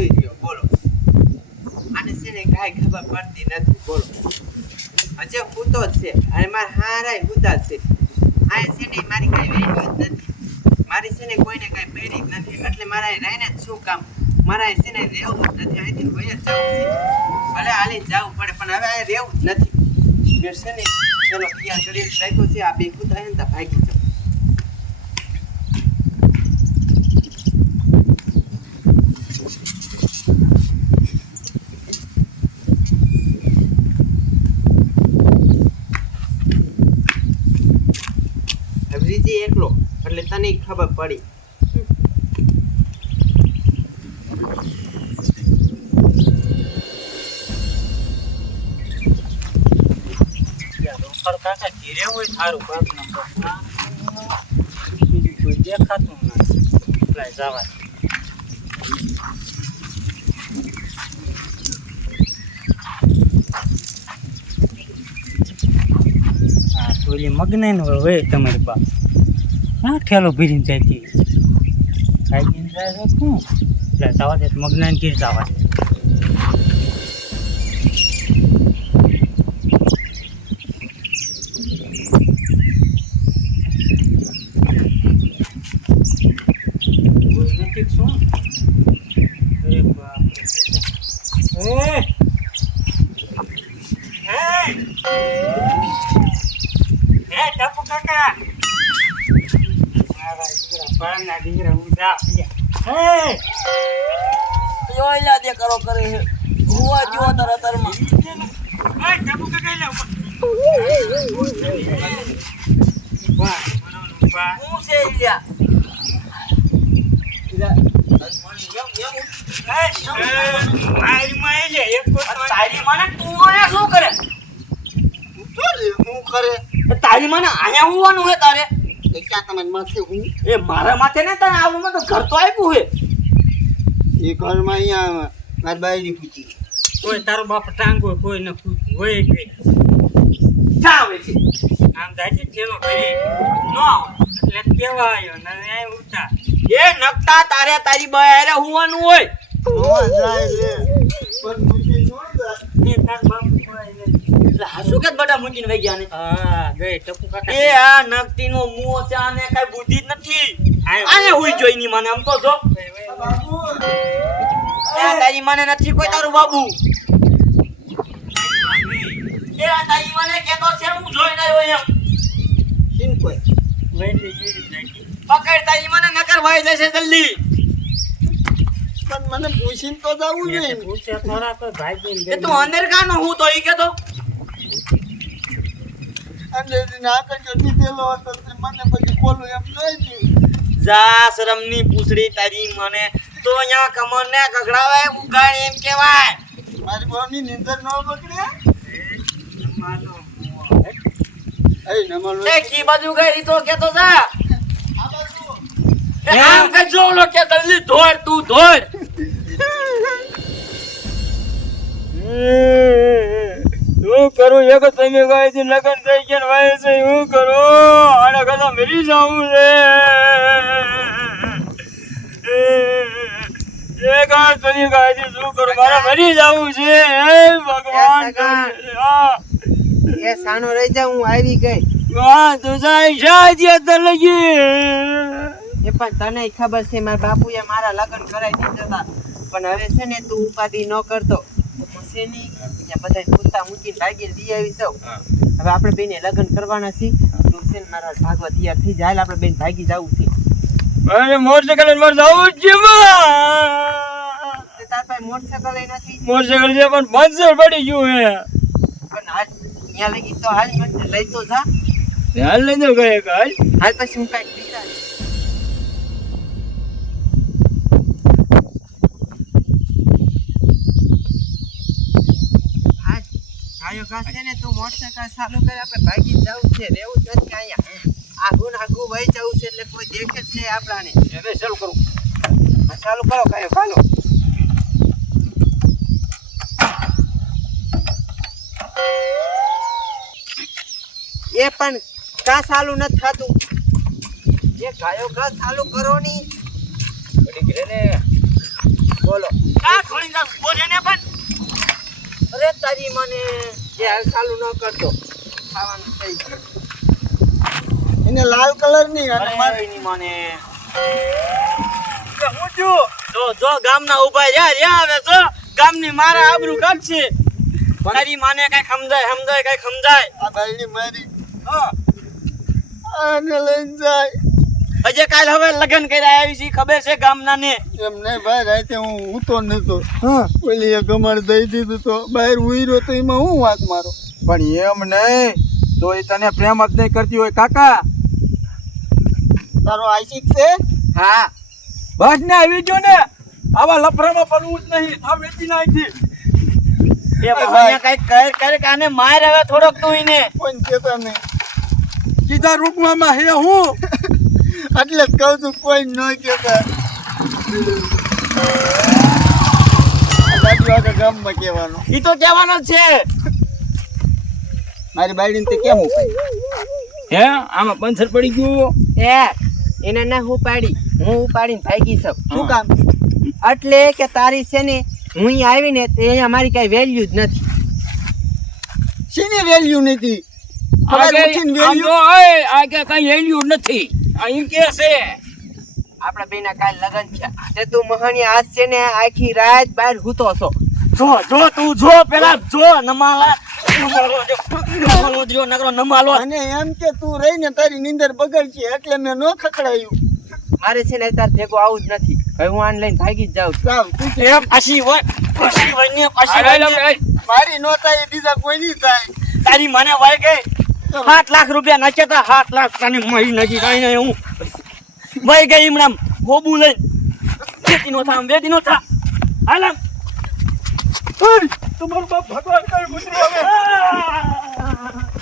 હોઈ ગયો બોલો આને છે ને કાંઈ ખબર પડતી નથી બોલો હજે પૂતો જ છે અને મારા હારાય પૂતા છે આ છે ને મારી કાંઈ વેલ્યુ જ નથી મારી છે ને કોઈને કાંઈ પહેરી જ નથી એટલે મારા રહીને જ શું કામ મારા છે ને રહેવું જ નથી અહીંથી વહી જ જવું છે ભલે હાલી જવું પડે પણ હવે આ રહેવું જ નથી મેં છે ને ચલો ક્યાં કરી રાખ્યો છે આ બે પૂતા ને તો ભાગી જાઉં હબરીજી એકલો એટલે તને ખબર પડી કાકા ધીરે હોય સારું બાપ નંબર બીજું કોઈ દેખાતું નથી લાય જવા હા તો ઓલી મગનાઈ નો હોય તમારી બાપ હા ઠેલો ભીરીને જતી ખાઈ જાય છે શું એટલે જવા દે મગનાઈ ઘેર જવા દે કરો કરે હુવા જો તારા તરમાં હું છે ઇલ્યા તારી મને તું શું કરે હું કરે તારી મને અહીંયા હોવાનું હે તારે ક્યાં તમે માથે હું એ મારા માથે ને તને આવું મને ઘર તો આપ્યું હે એ ઘરમાં અહીંયા મારી બાયડી પૂછી કોઈ તારો બાપ ટાંગો કોઈ ન પૂછ્યું હોય કે જાવે છે આમ જાય છે ચેલો કરી નો એટલે કેવા આવ્યો ને આ ઉઠા એ નકતા તારે તારી બાયરે હોવાનું હોય નો જાય લે પણ મૂકી નો જાય એ તાર બાપ કોઈ ને હાસુ કે બડા મૂકીને વઈ ગયા ને હા ગઈ ટપુ કાકા એ આ નકતીનો મુઓ છે આને કઈ બુદ્ધિ જ નથી આને હુઈ જોઈ ની મને આમ તો જો બાબુ એ તારી મને નથી કોઈ તારું બાબુ એ આ તારી મને કેતો છે હું જોઈ રહ્યો એમ કિન કોઈ વેલી ગીરી નાખી પકડ તારી મને નકર વાઈ જશે જલ્દી પણ મને પૂછીને તો જવું જોઈએ ને. પૂછે થોડા તો ભાગી એ તું અંદર કાનો હું તો ઈ કેતો અને ના કરજો દીધેલો હતો તે મને પછી ખોલું એમ નહીં થયું જા શરમની પૂછડી તારી મને તો અહીંયા કમર ને કગડાવે ઉગાડ એમ કેવાય મારી બહુની નીંદર ન બગડે માનો એ નમલો એ કી બાજુ ગઈ તો કેતો જા આ બાજુ એ આમ કે જો લો કે જલ્દી ધોર તું ધોર હું કરું એક તમે ગાય છે લગન થઈ ગયા વાય છે હું કરું આને કદા મરી જાવું છે એ ગાય તમે ગાય છે શું કરું મારે મરી જાવું છે હે ભગવાન હા એ સાનો રહી જા હું આવી ગઈ વાહ તો જાય શાદી તો લગી એ પણ તને ખબર છે મારા બાપુએ મારા લગ્ન કરાવી દીધા હતા પણ હવે છે ને તું ઉપાધિ ન કરતો છે ની ત્યાં બધા પૂરતા મૂકીને ભાગીને લઈ આવી સૌ હવે આપણે બેને લગ્ન કરવાના છીએ તું છે ને મારા ભાગવા તૈયાર થઈ જાય આપણે બેન ભાગી જવું છે અરે મોટરસાઇકલ મારે જવું જ છે તે તાર પાસે મોટરસાઇકલ ય નથી મોટરસાઇકલ છે પણ પંચર પડી ગયું હે પણ હાલ ત્યાં લગી તો હાલ મને લઈ તો જા હાલ લઈ દો ગયે કાલ હાલ પછી હું કાંઈક વિચાર આયો કાસ છે ને તું મોટરસાઇકલ ચાલુ કરે આપણે ભાગી જવું છે રેવું જ નથી અહીંયા આગું વહી જવું છે એટલે કોઈ દેખે જ છે આપણાને હવે ચાલુ કરું ચાલુ કરો કાયો ચાલો એ પણ કા ચાલુ નથી થતું એ ગાયો કા ચાલુ કરો ની બડી ઘરે ને બોલો આ ના ઉભો રહે ને પણ અરે તારી મને જે હાલ ચાલુ ન કરતો ખાવાનું થઈ ગયું એને લાલ કલર ની અને અરે મારે એની મને હું જો જો ગામના ઉભા રહ્યા હવે જો ગામની મારા આબરૂ કાઢશે તારી માને કઈ સમજાય કઈ સમજાય આ બાયડી મારી આને લઈને જાય હજે કાલ હવે લગન કર્યા આવી છે ખબર છે ગામના ને એમ નહીં ભાઈ રાતે હું ઊતો નતો ઓલી એક અમારે દઈ દીધું તો બહાર ઉઈરો તો એમાં હું વાંક મારો પણ એમ નહીં તો એ તને પ્રેમ જ નહીં કરતી હોય કાકા તારો આશિક છે હા બસ ને આવી ગયો ને આવા લફરામાં પડવું જ નહીં આ વેચી નાખી એ ભાઈ કઈ કર કાને માર હવે થોડોક તું ઈને કોઈ કેતા નહીં કીધા રૂકવામાં હે હું એટલે જ કહું છું કોઈ ન કેતા બાજુ આગળ ગામમાં કહેવાનું ઈ તો કહેવાનો જ છે મારી બાયડીને તે કેમ ઉપાય હે આમાં પંચર પડી ગયું એને ના ઉપાડી હું ઉપાડીને ભાગી શકું શું કામ એટલે કે તારી છે ને હું અહીં આવીને તે અહીંયા મારી કઈ વેલ્યુ જ નથી શેની વેલ્યુ નથી તમારે ઉઠીને વેલ્યુ આપણા બેના કાલ લગન છે તે તું મહાની આજ છે ને આખી રાત બહાર હૂતો છો જો તું જો પેલા જો નમાલો જો નકરો નમાલો અને એમ કે તું રહીને તારી નીંદર બગડશે એટલે મેં ન ખખડાયું મારે છે ને તાર ભેગો આવું જ નથી હવે હું આને લઈને ભાગી જ જાઉં છું. સાવ તું છે. એ પાછી વન્ય મારી નો થાય એ બીજા કોઈની થાય તારી મને વય ગઈ 7 લાખ રૂપિયા નાખ્યા તા 7 લાખ તને મહી નજી કાઈ નહીં હું વય ગઈ હમણાં હોબુ લઈને વેદી નો થા હાલમ તમારું બાપ ભગવાન કઈ ગુજરી આવે